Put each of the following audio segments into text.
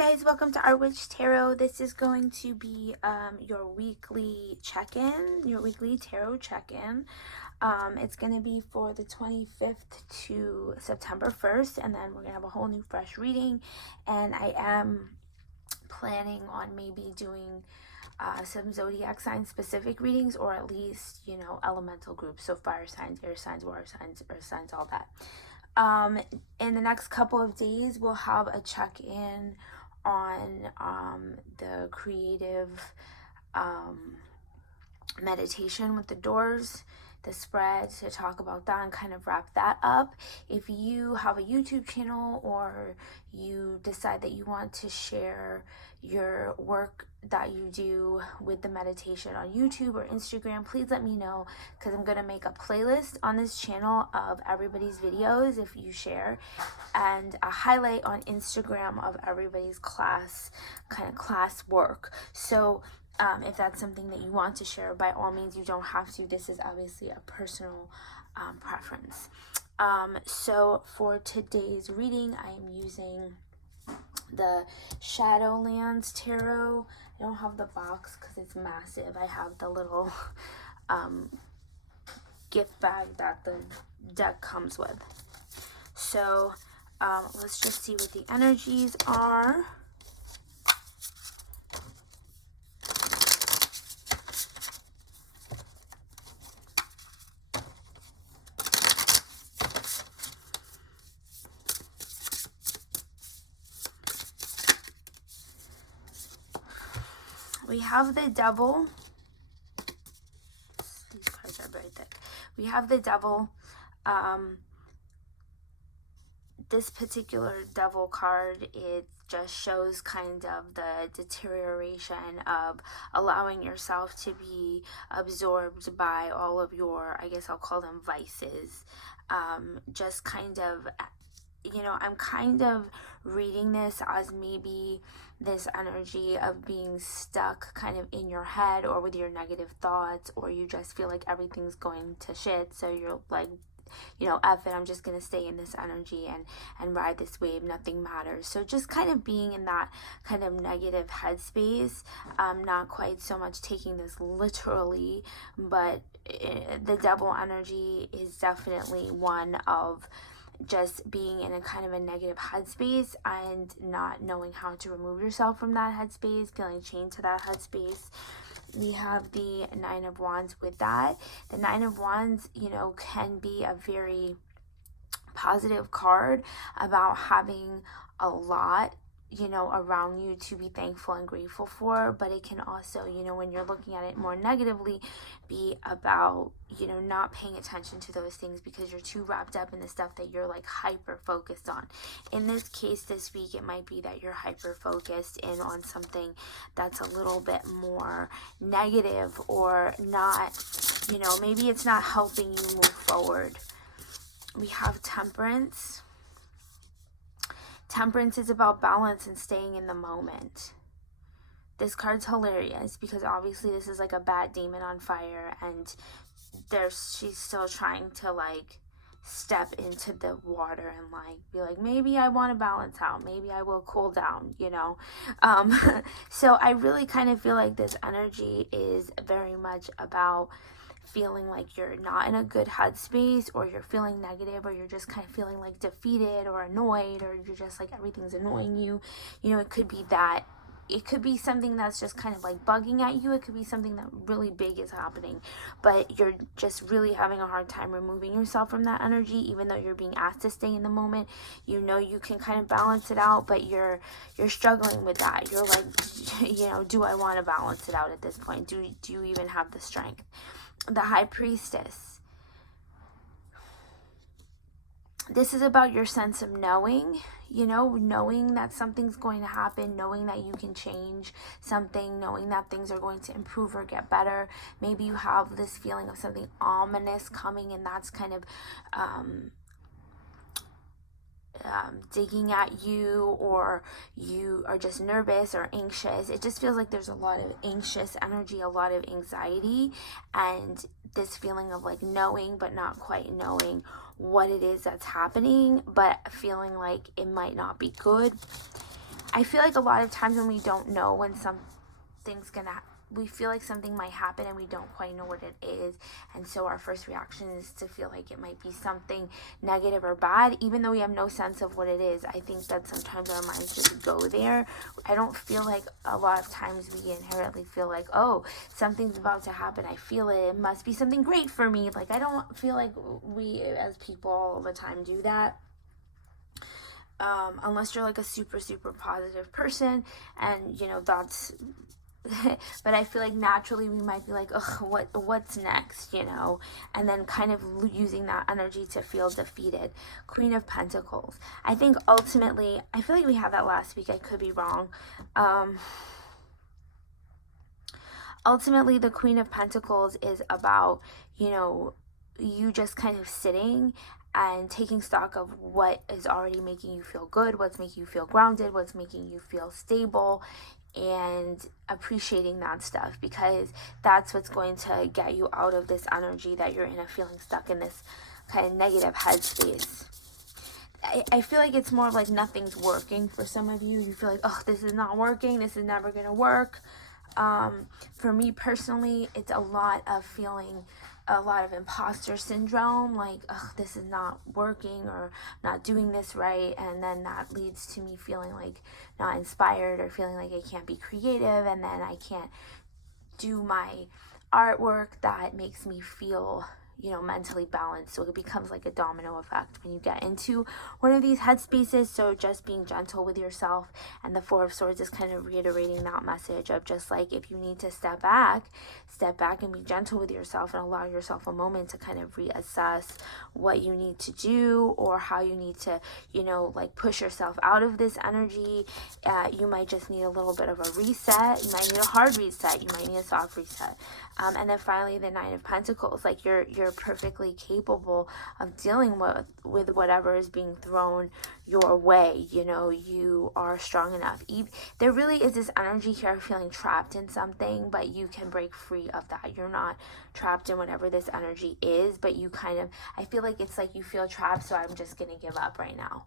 guys, welcome to Our Witch Tarot. This is going to be your weekly check-in, your weekly tarot check-in. It's going to be for the 25th to September 1st, and then we're going to have a whole new fresh reading. And I am planning on maybe doing some zodiac sign specific readings, or at least, you know, elemental groups. So fire signs, air signs, water signs, earth signs, all that. In the next couple of days, we'll have a check-in on the creative meditation with the doors, the spread, to talk about that and kind of wrap that up. If you have a YouTube channel or you decide that you want to share your work that you do with the meditation on YouTube or Instagram, please let me know, because I'm going to make a playlist on this channel of everybody's videos if you share, and a highlight on Instagram of everybody's class work. So if that's something that you want to share, by all means, you don't have to. This is obviously a personal preference. So for today's reading, I am using the Shadowlands Tarot. I don't have the box because it's massive. I have the little gift bag that the deck comes with. So let's just see what the energies are. We have the Devil. These cards are very thick. We have the Devil. This particular Devil card, it just shows kind of the deterioration of allowing yourself to be absorbed by all of your, I guess I'll call them vices. Just kind of, you know, I'm kind of reading this as maybe this energy of being stuck kind of in your head or with your negative thoughts, or you just feel like everything's going to shit, so you're like, you know, F it, I'm just gonna stay in this energy and ride this wave, nothing matters. So just kind of being in that kind of negative headspace, not quite so much taking this literally, but the Devil energy is definitely one of just being in a kind of a negative headspace and not knowing how to remove yourself from that headspace, feeling chained to that headspace. We have the Nine of Wands with that. The Nine of Wands, you know, can be a very positive card about having a lot, you know, around you to be thankful and grateful for, but it can also, you know, when you're looking at it more negatively, be about, you know, not paying attention to those things because you're too wrapped up in the stuff that you're like hyper focused on. In this case this week, it might be that you're hyper focused in on something that's a little bit more negative, or not, you know, maybe it's not helping you move forward. We have Temperance. Temperance is about balance and staying in the moment. This card's hilarious because obviously this is like a bad demon on fire, and she's still trying to like step into the water and like be like, maybe I want to balance out, maybe I will cool down, you know. So I really kind of feel like this energy is very much about feeling like you're not in a good headspace, or you're feeling negative, or you're just kind of feeling like defeated or annoyed, or you're just like everything's annoying you. You know, it could be that. It could be something that's just kind of like bugging at you. It could be something that really big is happening, but you're just really having a hard time removing yourself from that energy, even though you're being asked to stay in the moment. You know, you can kind of balance it out, but you're struggling with that. You're like, you know, do I want to balance it out at this point? Do you even have the strength? The High Priestess. This is about your sense of knowing, you know, knowing that something's going to happen, knowing that you can change something, knowing that things are going to improve or get better. Maybe you have this feeling of something ominous coming, and that's kind of digging at you, or you are just nervous or anxious. It just feels like there's a lot of anxious energy, a lot of anxiety, and this feeling of like knowing but not quite knowing what it is that's happening, but feeling like it might not be good. I feel like a lot of times when we don't know when we feel like something might happen and we don't quite know what it is, and so our first reaction is to feel like it might be something negative or bad, even though we have no sense of what it is. I think that sometimes our minds just go there. I don't feel like a lot of times we inherently feel like, oh, something's about to happen, I feel it, it must be something great for me. Like, I don't feel like we as people all the time do that. Unless you're like a super, super positive person, and that's but I feel like naturally we might be like, ugh, what's next, and then kind of using that energy to feel defeated. Queen of Pentacles. I think ultimately, I feel like we had that last week, I could be wrong. Ultimately, the Queen of Pentacles is about, you just kind of sitting and taking stock of what is already making you feel good, what's making you feel grounded, what's making you feel stable, and appreciating that stuff, because that's what's going to get you out of this energy that you're in, of feeling stuck in this kind of negative headspace. I feel like it's more of like nothing's working for some of you. You feel like, oh, this is not working, this is never gonna work. For me personally, it's a lot of feeling a lot of imposter syndrome, like, ugh, this is not working, or not doing this right, and then that leads to me feeling like not inspired, or feeling like I can't be creative, and then I can't do my artwork that makes me feel mentally balanced. So it becomes like a domino effect when you get into one of these headspaces. So just being gentle with yourself, and the Four of Swords is kind of reiterating that message of just like, if you need to step back and be gentle with yourself, and allow yourself a moment to kind of reassess what you need to do, or how you need to like push yourself out of this energy. You might just need a little bit of a reset. You might need a hard reset, you might need a soft reset. And then finally, the Nine of Pentacles. Like, you're perfectly capable of dealing with whatever is being thrown your way. You are strong enough. There really is this energy here of feeling trapped in something, but you can break free of that. You're not trapped in whatever this energy is, but I feel like it's like you feel trapped, so I'm just gonna give up right now.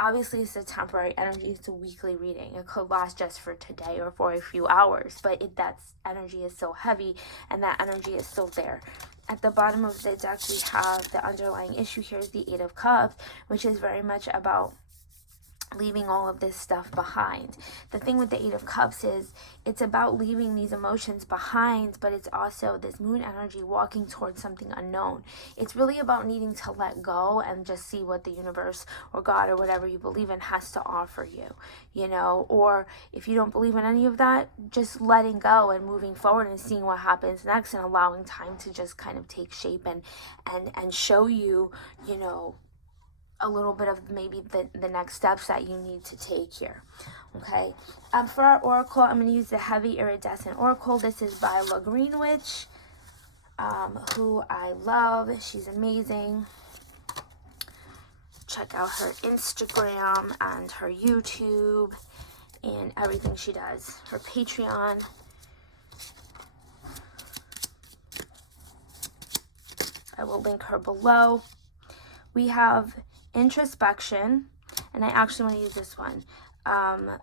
Obviously, it's a temporary energy. It's a weekly reading. It could last just for today or for a few hours, but that energy is so heavy, and that energy is still there. At the bottom of the deck, we have the underlying issue here is the Eight of Cups, which is very much about leaving all of this stuff behind. The thing with the Eight of Cups is it's about leaving these emotions behind, but it's also this moon energy walking towards something unknown. It's really about needing to let go and just see what the universe or God or whatever you believe in has to offer you, or if you don't believe in any of that, just letting go and moving forward and seeing what happens next, and allowing time to just kind of take shape and show you, a little bit of maybe the next steps that you need to take here. Okay, for our oracle, I'm going to use the Heavy Iridescent Oracle. This is by La Green Witch, who I love. She's amazing. Check out her Instagram and her YouTube and everything she does. Her Patreon. I will link her below. We have Introspection, and I actually want to use this one, and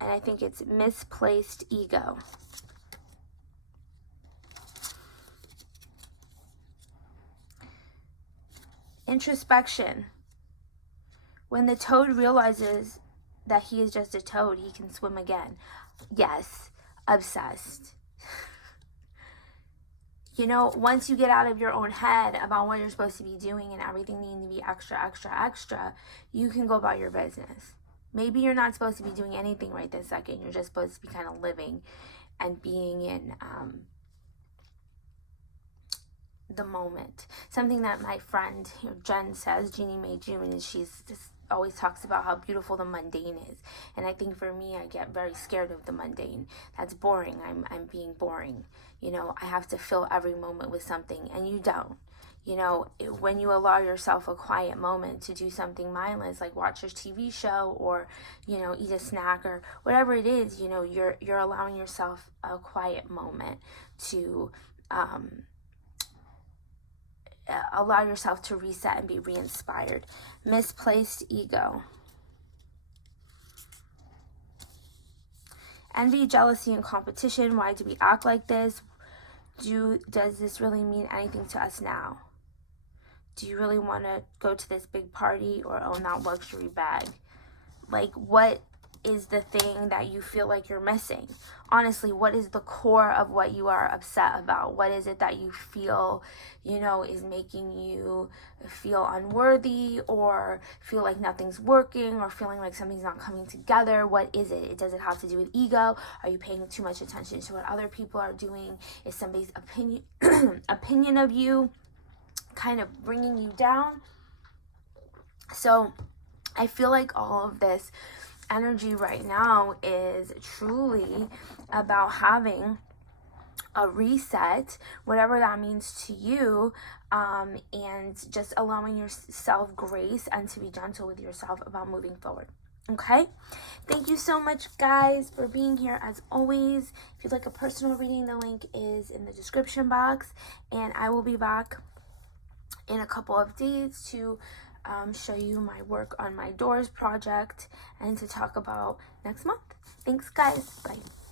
I think it's Misplaced Ego. Introspection. When the toad realizes that he is just a toad, he can swim again. Yes, obsessed. Once you get out of your own head about what you're supposed to be doing and everything needing to be extra, extra, extra, you can go about your business. Maybe you're not supposed to be doing anything right this second. You're just supposed to be kind of living and being in the moment. Something that my friend Jen says, Jeannie Mae June, is she's just always talks about how beautiful the mundane is. And I think for me, I get very scared of the mundane. That's boring. I'm being boring. I have to fill every moment with something, and you don't. When you allow yourself a quiet moment to do something mindless, like watch a TV show or, eat a snack or whatever it is, you're allowing yourself a quiet moment to allow yourself to reset and be re-inspired. Misplaced Ego. Envy, jealousy, and competition. Why do we act like this? Does this really mean anything to us now? Do you really want to go to this big party or own that luxury bag? Like, what is the thing that you feel like you're missing? Honestly, what is the core of what you are upset about? What is it that you feel, is making you feel unworthy or feel like nothing's working or feeling like something's not coming together? What is it? Does it have to do with ego? Are you paying too much attention to what other people are doing? Is somebody's opinion of you kind of bringing you down? So I feel like all of this energy right now is truly about having a reset, whatever that means to you, and just allowing yourself grace and to be gentle with yourself about moving forward. Okay? Thank you so much, guys, for being here as always. If you'd like a personal reading, the link is in the description box, and I will be back in a couple of days to show you my work on my doors project and to talk about next month. Thanks, guys. Bye.